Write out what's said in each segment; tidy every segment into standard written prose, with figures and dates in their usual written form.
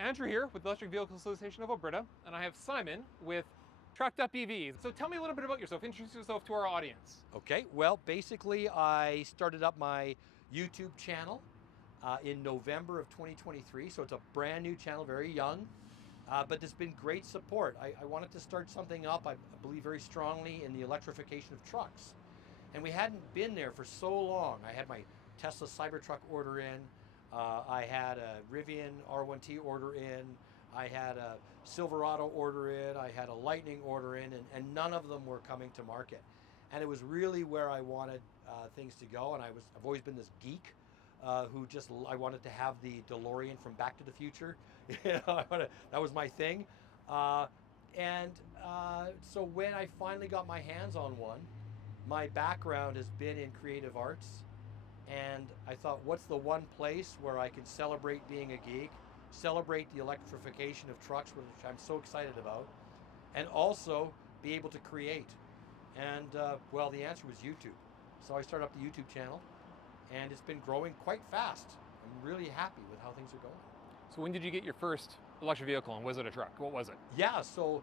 Andrew here with the Electric Vehicle Association of Alberta, and I have Simon with Trucked Up EVs. So tell me a little bit about yourself. Introduce yourself to our audience. Okay, well, basically I started up my YouTube channel in November of 2023, so it's a brand new channel, very young, but there's been great support. I wanted to start something up. I believe very strongly in the electrification of trucks, and we hadn't been there for so long. I had my Tesla Cybertruck order in, I had a Rivian R1T order in, I had a Silverado order in, I had a Lightning order in, and none of them were coming to market. And it was really where I wanted things to go, and I've always been this geek I wanted to have the DeLorean from Back to the Future. That was my thing. So when I finally got my hands on one, my background has been in creative arts, and I thought, what's the one place where I can celebrate being a geek, celebrate the electrification of trucks, which I'm so excited about, and also be able to create? And well, the answer was YouTube. So I started up the YouTube channel, and it's been growing quite fast. I'm really happy with how things are going. So when did you get your first electric vehicle, and was it a truck? What was it? Yeah, so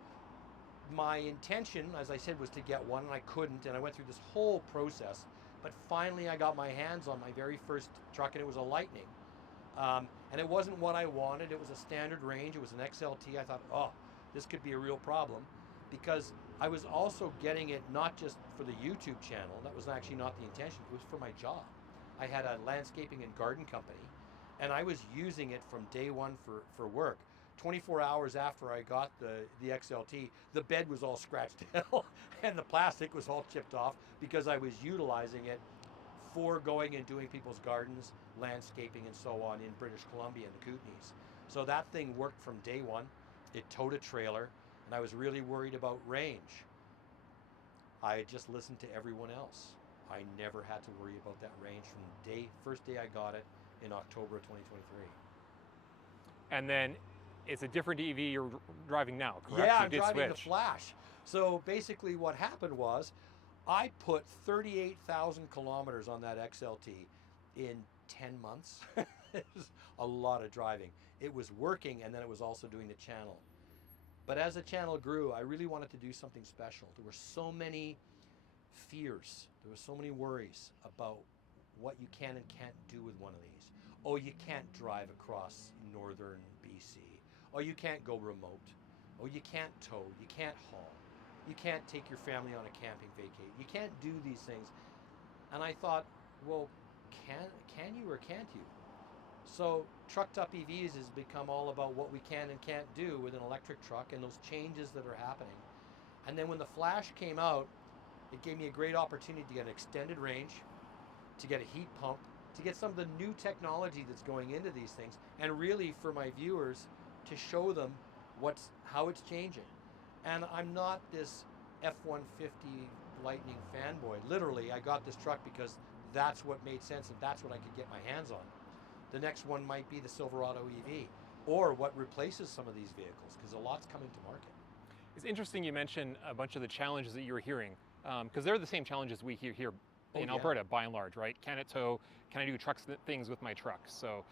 my intention, as I said, was to get one, and I couldn't, and I went through this whole process. But finally, I got my hands on my very first truck, and it was a Lightning. And it wasn't what I wanted. It was a standard range. It was an XLT. I thought, oh, this could be a real problem, because I was also getting it not just for the YouTube channel. That was actually not the intention. It was for my job. I had a landscaping and garden company, and I was using it from day one for work. 24 hours after I got the XLT, the bed was all scratched out and the plastic was all chipped off, because I was utilizing it for going and doing people's gardens, landscaping and so on in British Columbia and the Kootenays. So that thing worked from day one. It towed a trailer, and I was really worried about range. I just listened to everyone else. I never had to worry about that range from the first day I got it in October of 2023. And then it's a different EV you're driving now, correct? Yeah, I'm driving the Flash. So basically what happened was I put 38,000 kilometers on that XLT in 10 months. It was a lot of driving. It was working, and then it was also doing the channel. But as the channel grew, I really wanted to do something special. There were so many fears. There were so many worries about what you can and can't do with one of these. Oh, you can't drive across northern BC. Oh, you can't go remote. Oh, you can't tow. You can't haul. You can't take your family on a camping vacay. You can't do these things. And I thought, well, can you or can't you? So Trucked Up EVs has become all about what we can and can't do with an electric truck and those changes that are happening. And then when the Flash came out, it gave me a great opportunity to get an extended range, to get a heat pump, to get some of the new technology that's going into these things, and really for my viewers to show them how it's changing. And I'm not this F-150 Lightning fanboy. Literally, I got this truck because that's what made sense and that's what I could get my hands on. The next one might be the Silverado EV, or what replaces some of these vehicles, because a lot's coming to market. It's interesting you mentioned a bunch of the challenges that you're hearing, because they're the same challenges we hear here in Alberta, by and large, right? Can it tow? Can I do things with my truck? So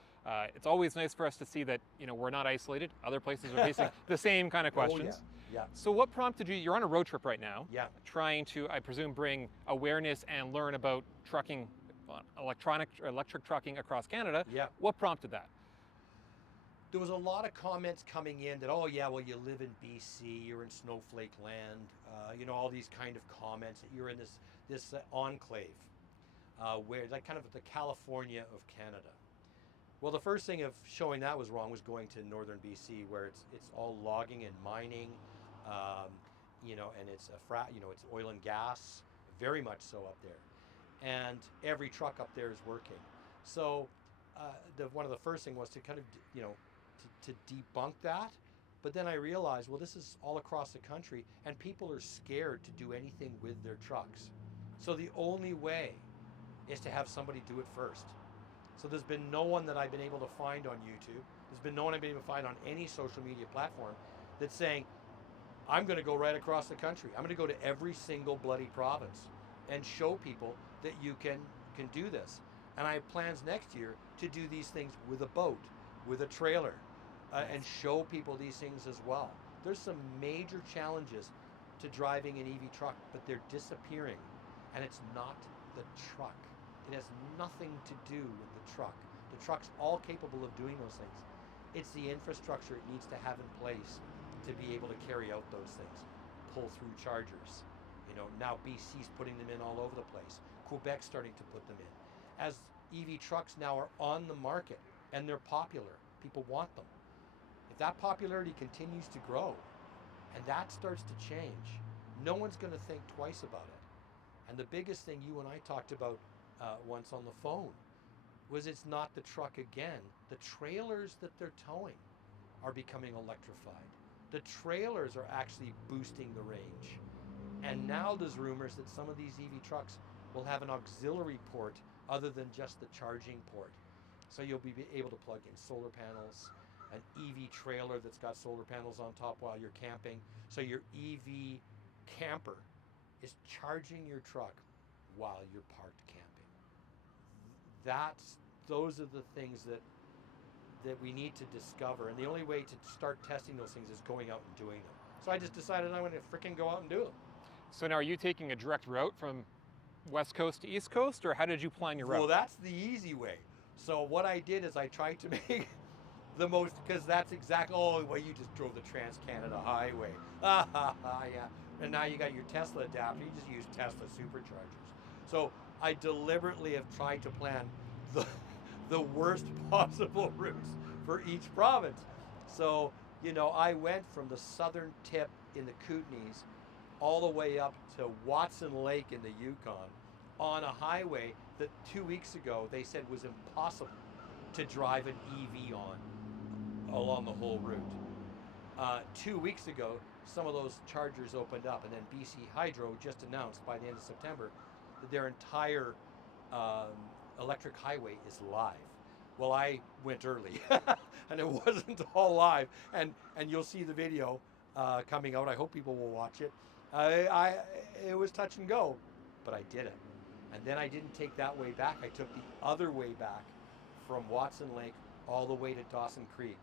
it's always nice for us to see that we're not isolated. Other places are facing the same kind of questions. Yeah. So what prompted you? You're on a road trip right now. Yeah. Trying to, I presume, bring awareness and learn about trucking, electric trucking across Canada. Yeah. What prompted that? There was a lot of comments coming in that, oh yeah, well, you live in BC, you're in snowflake land, all these kind of comments that you're in this enclave, where like kind of the California of Canada. Well, the first thing of showing that was wrong was going to northern BC, where it's all logging and mining, and it's it's oil and gas, very much so up there, and every truck up there is working. So one of the first thing was to kind of to debunk that. But then I realized, well, this is all across the country, and people are scared to do anything with their trucks. So the only way is to have somebody do it first. So there's been no one that I've been able to find on YouTube. There's been no one I've been able to find on any social media platform that's saying, I'm going to go right across the country. I'm going to go to every single bloody province and show people that you can do this. And I have plans next year to do these things with a boat, with a trailer, and show people these things as well. There's some major challenges to driving an EV truck, but they're disappearing. And it's not the truck. It has nothing to do with the truck. The truck's all capable of doing those things. It's the infrastructure it needs to have in place to be able to carry out those things. Pull through chargers. You know, now BC's putting them in all over the place. Quebec's starting to put them in. As EV trucks now are on the market and they're popular, people want them. If that popularity continues to grow and that starts to change, no one's going to think twice about it. And the biggest thing you and I talked about once on the phone was it's not the truck again. The trailers that they're towing are becoming electrified. The trailers are actually boosting the range. And now there's rumors that some of these EV trucks will have an auxiliary port other than just the charging port. So you'll be able to plug in solar panels, an EV trailer that's got solar panels on top while you're camping. So your EV camper is charging your truck while you're parked camping. Those are the things that we need to discover, and the only way to start testing those things is going out and doing them. So I just decided I'm going to freaking go out and do them. So now, are you taking a direct route from West Coast to East Coast, or how did you plan your route? Well, that's the easy way. So what I did is I tried to make the most, because that's exactly, oh, well, you just drove the Trans-Canada Highway. Yeah. And now you got your Tesla adapter, you just use Tesla superchargers. So I deliberately have tried to plan the worst possible routes for each province. So, you know, I went from the southern tip in the Kootenays all the way up to Watson Lake in the Yukon on a highway that 2 weeks ago they said was impossible to drive an EV on along the whole route. 2 weeks ago, some of those chargers opened up, and then BC Hydro just announced by the end of September that their entire electric highway is live. Well, I went early, and it wasn't all live, and you'll see the video coming out. I hope people will watch it. It was touch and go, but I did it. And then I didn't take that way back. I took the other way back from Watson Lake all the way to Dawson Creek,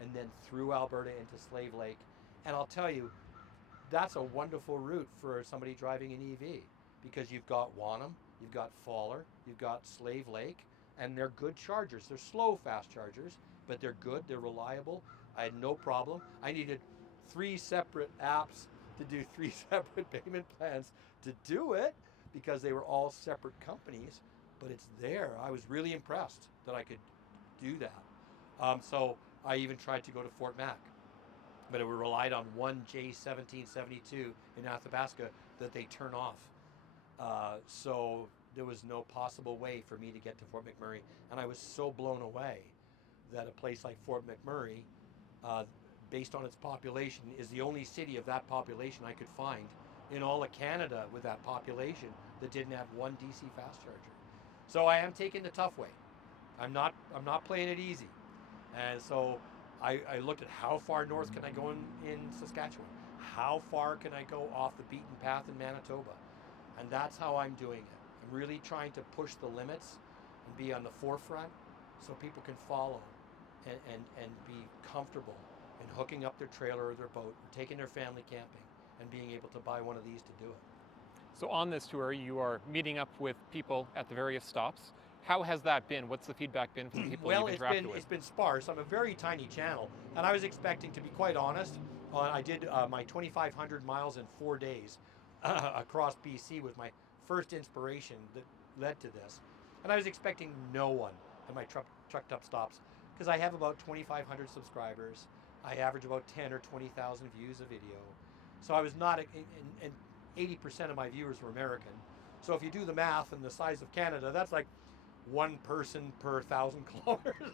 and then through Alberta into Slave Lake. And I'll tell you, that's a wonderful route for somebody driving an EV, because you've got Wanham, you've got Fowler, you've got Slave Lake, and they're good chargers. They're slow, fast chargers, but they're good, they're reliable. I had no problem. I needed 3 separate apps to do 3 separate payment plans to do it, because they were all separate companies, but it's there. I was really impressed that I could do that. So I even tried to go to Fort Mac, but it relied on one J1772 in Athabasca that they turn off. So there was no possible way for me to get to Fort McMurray, and I was so blown away that a place like Fort McMurray, based on its population, is the only city of that population I could find in all of Canada with that population that didn't have one DC fast charger. So I am taking the tough way. I'm not playing it easy. And so I looked at how far north can I go in Saskatchewan? How far can I go off the beaten path in Manitoba? And that's how I'm doing it. I'm really trying to push the limits and be on the forefront so people can follow and be comfortable in hooking up their trailer or their boat, or taking their family camping, and being able to buy one of these to do it. So on this tour, you are meeting up with people at the various stops. How has that been? What's the feedback been from the people you've interacted with? It's been sparse. I'm a very tiny channel, and I was expecting, to be quite honest, I did my 2,500 miles in 4 days across BC was my first inspiration that led to this. And I was expecting no one at my Trucked Up stops, because I have about 2,500 subscribers. I average about 10 or 20,000 views a video. So I was not, and 80% of my viewers were American. So if you do the math and the size of Canada, that's like one person per 1,000 kilometers.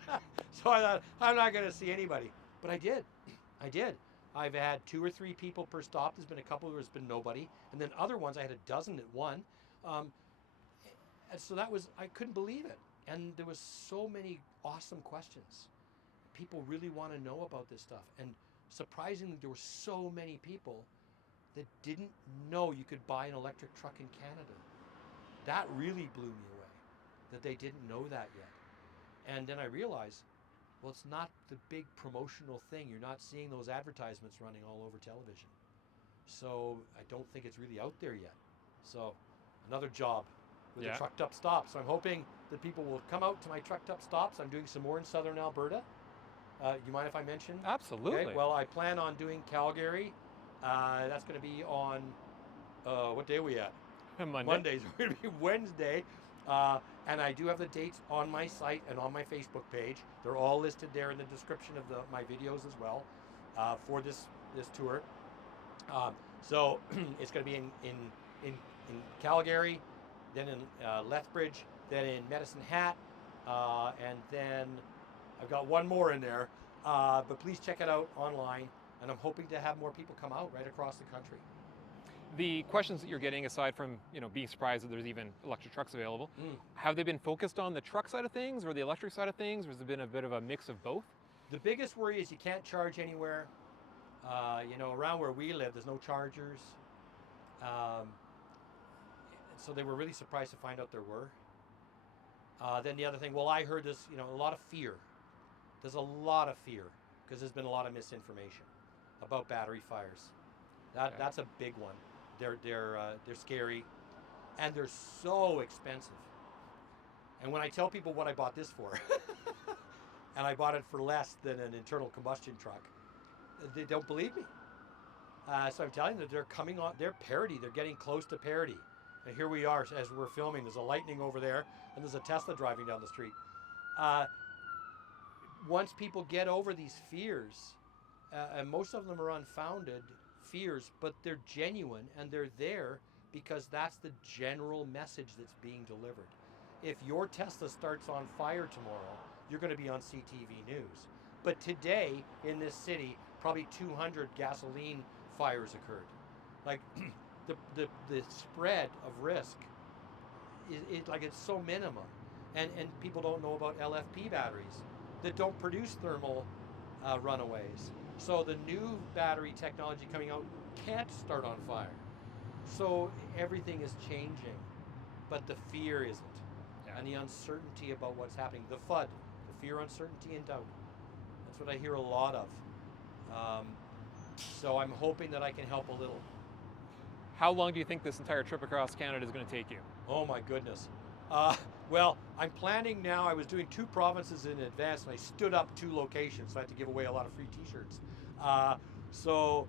So I thought, I'm not going to see anybody. But I did. I've had 2 or 3 people per stop. There's been a couple where there's been nobody. And then other ones, I had a dozen at one. And so I couldn't believe it. And there was so many awesome questions. People really want to know about this stuff. And surprisingly, there were so many people that didn't know you could buy an electric truck in Canada. That really blew me away, that they didn't know that yet. And then I realized, Well, it's not the big promotional thing. You're not seeing those advertisements running all over television. So I don't think it's really out there yet. So another job with the Trucked Up stops. So I'm hoping that people will come out to my Trucked Up stops. I'm doing some more in southern Alberta. You mind if I mention? Absolutely. Okay, well, I plan on doing Calgary. That's going to be on, what day are we at? Monday. Mondays. We're going to be Wednesday. And I do have the dates on my site and on my Facebook page. They're all listed there in the description of my videos as well for this tour. So it's going to be in Calgary, then in Lethbridge, then in Medicine Hat, and then I've got one more in there. But please check it out online, and I'm hoping to have more people come out right across the country. The questions that you're getting, aside from being surprised that there's even electric trucks available, have they been focused on the truck side of things or the electric side of things, or has it been a bit of a mix of both? The biggest worry is you can't charge anywhere. Around where we live, there's no chargers. So they were really surprised to find out there were. Then the other thing, well, I heard this, a lot of fear. There's a lot of fear because there's been a lot of misinformation about battery fires. That's a big one. They're scary, and they're so expensive. And when I tell people what I bought this for, and I bought it for less than an internal combustion truck, they don't believe me. So I'm telling them that they're coming on, they're parity, they're getting close to parity. And here we are as we're filming, there's a Lightning over there, and there's a Tesla driving down the street. Once people get over these fears, and most of them are unfounded fears, but they're genuine, and they're there because that's the general message that's being delivered. If your Tesla starts on fire tomorrow, you're going to be on CTV News. But today, in this city, probably 200 gasoline fires occurred. Like, the spread of risk it's so minimum. And people don't know about LFP batteries that don't produce thermal runaways. So the new battery technology coming out can't start on fire. So everything is changing, but the fear isn't. Yeah. And the uncertainty about what's happening, the FUD, the fear, uncertainty, and doubt. That's what I hear a lot of. So I'm hoping that I can help a little. How long do you think this entire trip across Canada is going to take you? Oh my goodness. Well, I'm planning now. I was doing 2 provinces in advance, and I stood up 2 locations, so I had to give away a lot of free t-shirts. So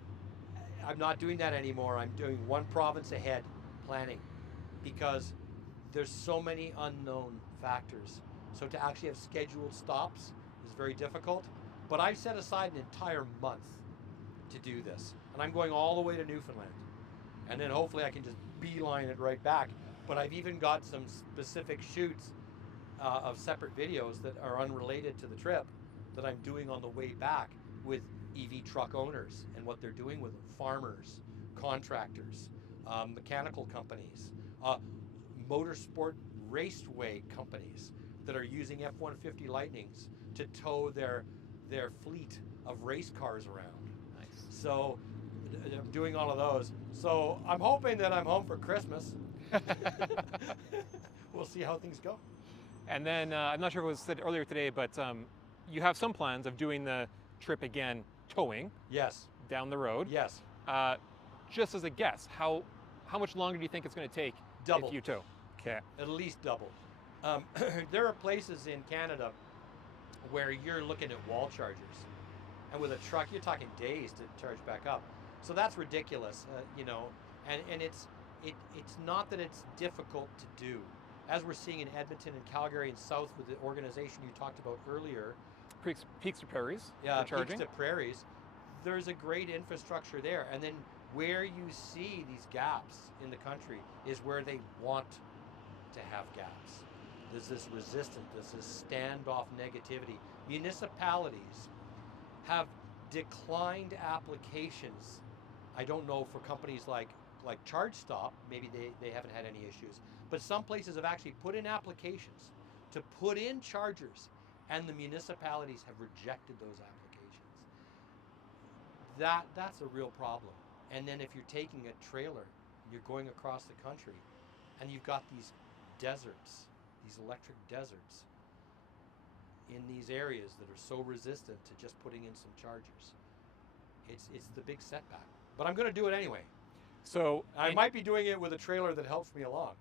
I'm not doing that anymore. I'm doing 1 province ahead planning because there's so many unknown factors. So to actually have scheduled stops is very difficult. But I've set aside an entire month to do this. And I'm going all the way to Newfoundland. And then hopefully I can just beeline it right back. But I've even got some specific shoots of separate videos that are unrelated to the trip that I'm doing on the way back with EV truck owners and what they're doing with them. Farmers, contractors, mechanical companies, motorsport raceway companies that are using F-150 Lightnings to tow their fleet of race cars around. Nice. So I'm doing all of those. So I'm hoping that I'm home for Christmas. We'll see how things go. And then, I'm not sure if it was said earlier today, but you have some plans of doing the trip again, towing. Yes. Down the road. Yes. Just as a guess, how much longer do you think it's going to take double. If you tow? Okay. At least double. There are places in Canada where you're looking at wall chargers. And with a truck, you're talking days to charge back up. So that's ridiculous, and it's not that it's difficult to do. As we're seeing in Edmonton and Calgary and South with the organization you talked about earlier. Peaks to Prairies. Yeah, charging. Peaks to Prairies. There's a great infrastructure there. And then where you see these gaps in the country is where they want to have gaps. There's this resistance, there's this standoff negativity. Municipalities have declined applications. I don't know for companies like ChargeStop, maybe they haven't had any issues, but some places have actually put in applications to put in chargers, and the municipalities have rejected those applications. That's a real problem. And then if you're taking a trailer, you're going across the country, and you've got these deserts, these electric deserts, in these areas that are so resistant to just putting in some chargers. It's the big setback. But I'm going to do it anyway. So I might be doing it with a trailer that helps me along.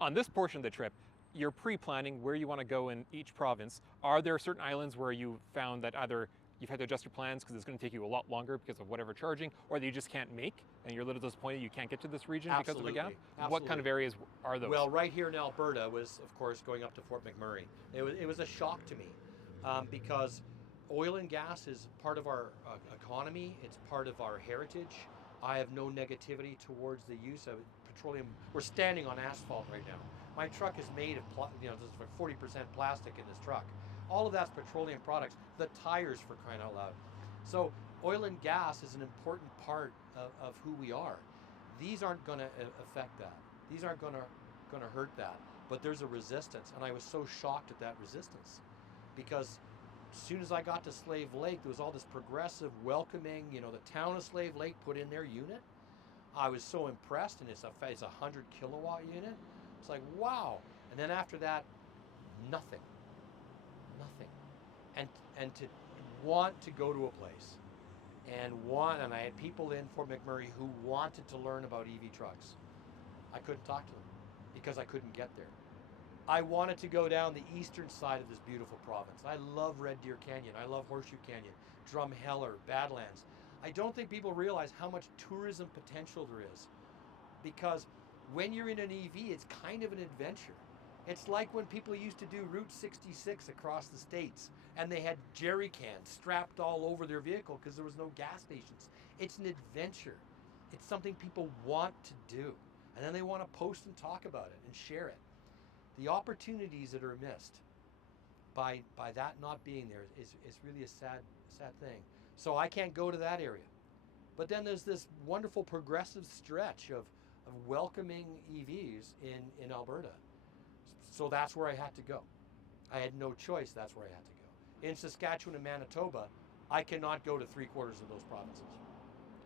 on this portion of the trip, you're pre-planning where you want to go in each province. Are there certain islands where you found that either you've had to adjust your plans because it's going to take you a lot longer because of whatever charging, or that you just can't make and you're a little disappointed you can't get to this region because of a gap? Absolutely. What kind of areas are those? Well, right here in Alberta was, of course, going up to Fort McMurray. It was a shock to me because oil and gas is part of our economy. It's part of our heritage. I have no negativity towards the use of petroleum. We're standing on asphalt right now. My truck is made of, there's like 40% plastic in this truck. All of that's petroleum products. The tires, for crying out loud. So oil and gas is an important part of who we are. These aren't going to affect that. These aren't going to hurt that. But there's a resistance, and I was so shocked at that resistance because as soon as I got to Slave Lake, there was all this progressive welcoming. The town of Slave Lake put in their unit. I was so impressed, and it's a 100 kilowatt unit. It's like, wow. And then after that, nothing. And to want to go to a place and I had people in Fort McMurray who wanted to learn about EV trucks. I couldn't talk to them because I couldn't get there. I wanted to go down the eastern side of this beautiful province. I love Red Deer Canyon. I love Horseshoe Canyon, Drumheller, Badlands. I don't think people realize how much tourism potential there is because when you're in an EV, it's kind of an adventure. It's like when people used to do Route 66 across the states and they had jerry cans strapped all over their vehicle because there was no gas stations. It's an adventure. It's something people want to do. And then they want to post and talk about it and share it. The opportunities that are missed by that not being there is really a sad thing. So I can't go to that area. But then there's this wonderful progressive stretch of welcoming EVs in Alberta. So that's where I had to go. I had no choice, that's where I had to go. In Saskatchewan and Manitoba, I cannot go to 3/4 of those provinces.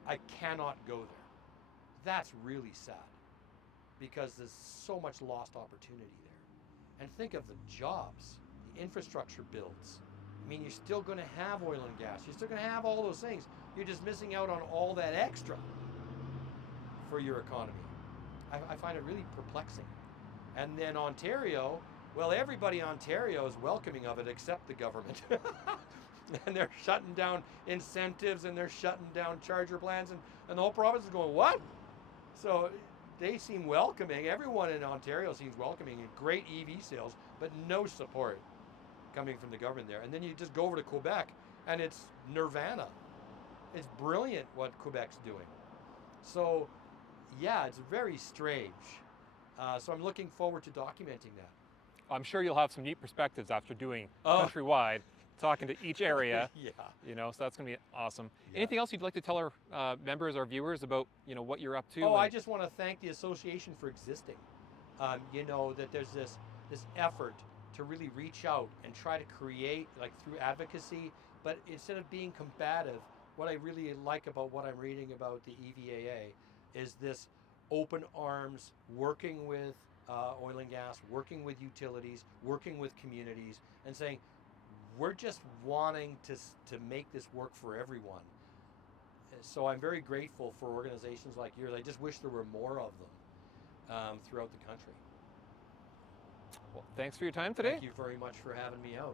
I cannot go there. That's really sad because there's so much lost opportunity there. And think of the jobs, the infrastructure builds. I mean, you're still going to have oil and gas. You're still going to have all those things. You're just missing out on all that extra for your economy. I find it really perplexing. And then Ontario, well, everybody in Ontario is welcoming of it except the government. And they're shutting down incentives and they're shutting down charger plans and the whole province is going, what? So they seem welcoming. Everyone in Ontario seems welcoming and great EV sales, but no support coming from the government there. And then you just go over to Quebec and it's nirvana. It's brilliant what Quebec's doing. So yeah, it's very strange. So I'm looking forward to documenting that. I'm sure you'll have some neat perspectives after doing countrywide, talking to each area. Yeah. So that's going to be awesome. Yeah. Anything else you'd like to tell our members, our viewers about, what you're up to? Oh, I just want to thank the association for existing. That there's this effort to really reach out and try to create, like through advocacy, but instead of being combative, what I really like about what I'm reading about the EVAA is this open arms, working with oil and gas, working with utilities, working with communities, and saying, we're just wanting to make this work for everyone. So I'm very grateful for organizations like yours. I just wish there were more of them throughout the country. Well, thanks for your time today. Thank you very much for having me out.